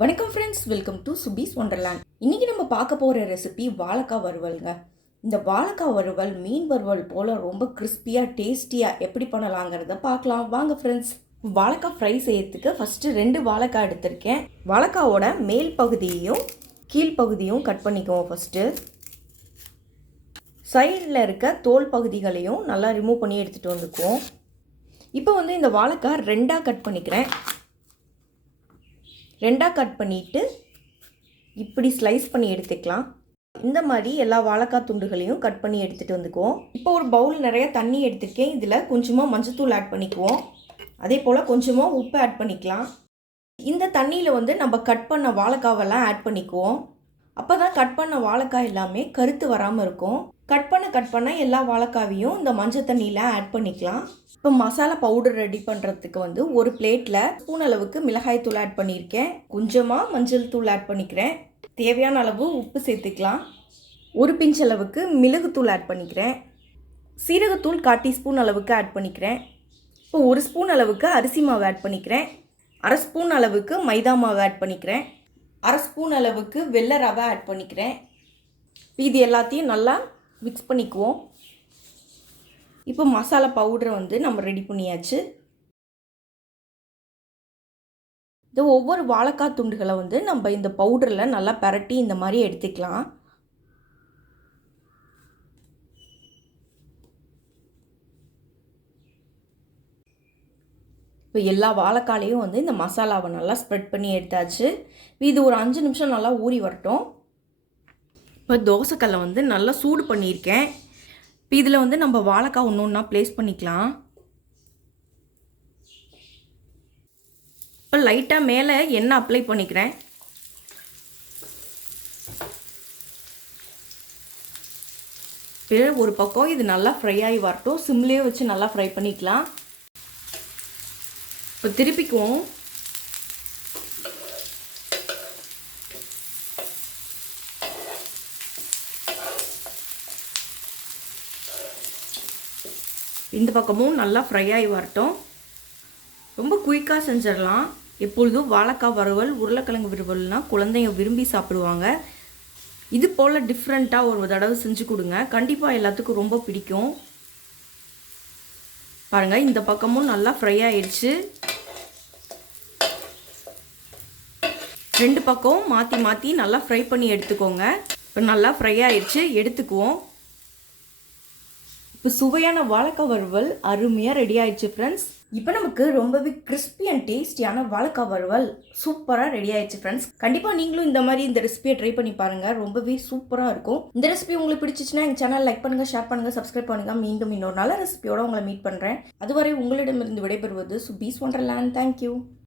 வணக்கம் friends welcome to Subi's wonderland இன்னைக்கு நம்ம பார்க்க போகிற ரெசிபி வாழைக்காய் வறுவலுங்க. இந்த வாழைக்காய் வறுவல் மீன் வறுவல் போல் ரொம்ப கிறிஸ்பியாக டேஸ்டியாக எப்படி பண்ணலாங்கிறத பார்க்கலாம். வாங்க ஃப்ரெண்ட்ஸ் வாழைக்காய் ஃப்ரை செய்யறதுக்கு ஃபஸ்ட்டு ரெண்டு வாழைக்காய் எடுத்திருக்கேன். வாழைக்காவோட மேல் பகுதியையும் கீழ்ப்பகுதியும் கட் பண்ணிக்குவோம் ஃபஸ்ட்டு சைடில் இருக்க தோல் பகுதிகளையும் நல்லா ரிமூவ் பண்ணி எடுத்துகிட்டு வந்துக்குவோம். இப்போ வந்து இந்த வாழைக்காய் ரெண்டாக கட் பண்ணிக்கிறேன். ரெண்டாக கட் பண்ணிவிட்டு இப்படி ஸ்லைஸ் பண்ணி எடுத்துக்கலாம். இந்த மாதிரி எல்லா வாழைக்காய் துண்டுகளையும் கட் பண்ணி எடுத்துகிட்டு வந்துக்குவோம். இப்போ ஒரு பவுல் நிறைய தண்ணி எடுத்துருக்கேன். இதில் கொஞ்சமாக மஞ்சத்தூள் ஆட் பண்ணிக்குவோம். அதே போல் கொஞ்சமாக உப்பு ஆட் பண்ணிக்கலாம். இந்த தண்ணியில் வந்து நம்ம கட் பண்ண வாழைக்காவெல்லாம் ஆட் பண்ணிக்குவோம். அப்போ தான் கட் பண்ண வாழைக்காய் எல்லாமே கருத்து வராமல் இருக்கும். கட் பண்ண கட் பண்ண எல்லா வாழைக்காவையும் இந்த மஞ்சள் தண்ணியில் ஆட் பண்ணிக்கலாம். இப்போ மசாலா பவுடர் ரெடி பண்ணுறதுக்கு வந்து ஒரு பிளேட்டில் ஸ்பூன் அளவுக்கு மிளகாய் தூள் ஆட் பண்ணியிருக்கேன். கொஞ்சமாக மஞ்சள் தூள் ஆட் பண்ணிக்கிறேன். தேவையான அளவு உப்பு சேர்த்துக்கலாம். ஒரு பிஞ்ச் அளவுக்கு மிளகுத்தூள் ஆட் பண்ணிக்கிறேன். சீரகத்தூள் கால் டீஸ்பூன் அளவுக்கு ஆட் பண்ணிக்கிறேன். இப்போ ஒரு ஸ்பூன் அளவுக்கு அரிசி மாவு ஆட் பண்ணிக்கிறேன். அரை ஸ்பூன் அளவுக்கு மைதா மாவு ஆட் பண்ணிக்கிறேன். அரை ஸ்பூன் அளவுக்கு வெள்ளை ரவை ஆட் பண்ணிக்கிறேன். இது எல்லாத்தையும் நல்லா மிக்ஸ் பண்ணிக்குவோம். இப்போ மசாலா பவுடரை வந்து நம்ம ரெடி பண்ணியாச்சு. இந்த ஒவ்வொரு வாழைக்காய் துண்டுகளை வந்து நம்ம இந்த பவுடரில் நல்லா பரட்டி இந்த மாதிரி எடுத்துக்கலாம். இப்போ எல்லா வாழைக்காலையும் வந்து இந்த மசாலாவை நல்லா ஸ்ப்ரெட் பண்ணி எடுத்தாச்சு. இது ஒரு அஞ்சு நிமிஷம் நல்லா ஊறி வரட்டும். இப்போ தோசைக்கல்லை வந்து நல்லா சூடு பண்ணியிருக்கேன். இப்போ இதில் வந்து நம்ம வாழைக்காய் ஒன்று ஒன்றா ப்ளேஸ் பண்ணிக்கலாம். இப்போ லைட்டாக மேலே எண்ணெய் அப்ளை பண்ணிக்கிறேன். இப்போ ஒரு பக்கம் இது நல்லா ஃப்ரை ஆகி வரட்டும். சிம்லேயே வச்சு நல்லா ஃப்ரை பண்ணிக்கலாம். இப்போ திருப்பிக்குவோம். இந்த பக்கமும் நல்லா ஃப்ரை ஆகி வரட்டும். ரொம்ப குயிக்காக செஞ்சிடலாம். எப்பொழுதும் வாழைக்காய் வறுவல் உருளைக்கிழங்கு வறுவல்னால் குழந்தைங்க விரும்பி சாப்பிடுவாங்க. இது போல் டிஃப்ரெண்ட்டாக ஒரு தடவை செஞ்சு கொடுங்க. கண்டிப்பாக எல்லாத்துக்கும் ரொம்ப பிடிக்கும். பாருங்கள் இந்த பக்கமும் நல்லா ஃப்ரை ஆயிடுச்சு. ரெண்டு பக்கம் மாற்றி மாற்றி நல்லா ஃப்ரை பண்ணி எடுத்துக்கோங்க. இப்போ நல்லா ஃப்ரை ஆயிடுச்சு எடுத்துக்குவோம். இப்போ சுவையான வாழைக்காய் வறுவல் அருமையாக ரெடி ஆயிடுச்சு ஃப்ரெண்ட்ஸ் இப்போ நமக்கு ரொம்பவே கிறிஸ்பி அண்ட் டேஸ்டியான வாழைக்காய் வறுவல் சூப்பராக ரெடி ஆயிடுச்சு ஃப்ரெண்ட்ஸ் கண்டிப்பாக நீங்களும் இந்த மாதிரி இந்த ரெசிபியை ட்ரை பண்ணி பாருங்கள் ரொம்பவே சூப்பராக இருக்கும். இந்த ரெசிபி உங்களுக்கு பிடிச்சிச்சுன்னா எங்கள் சேனல் லைக் பண்ணுங்கள் ஷேர் பண்ணுங்கள் சப்ஸ்கிரைப் பண்ணுங்கள் மீண்டும் இன்னொரு நல்ல ரெசிபியோட உங்களை மீட் பண்ணுறேன் அதுவரை உங்களிடமிருந்து விடைபெறுவது சுபீஸ் ஒண்டர்லேண்ட் தேங்க்யூ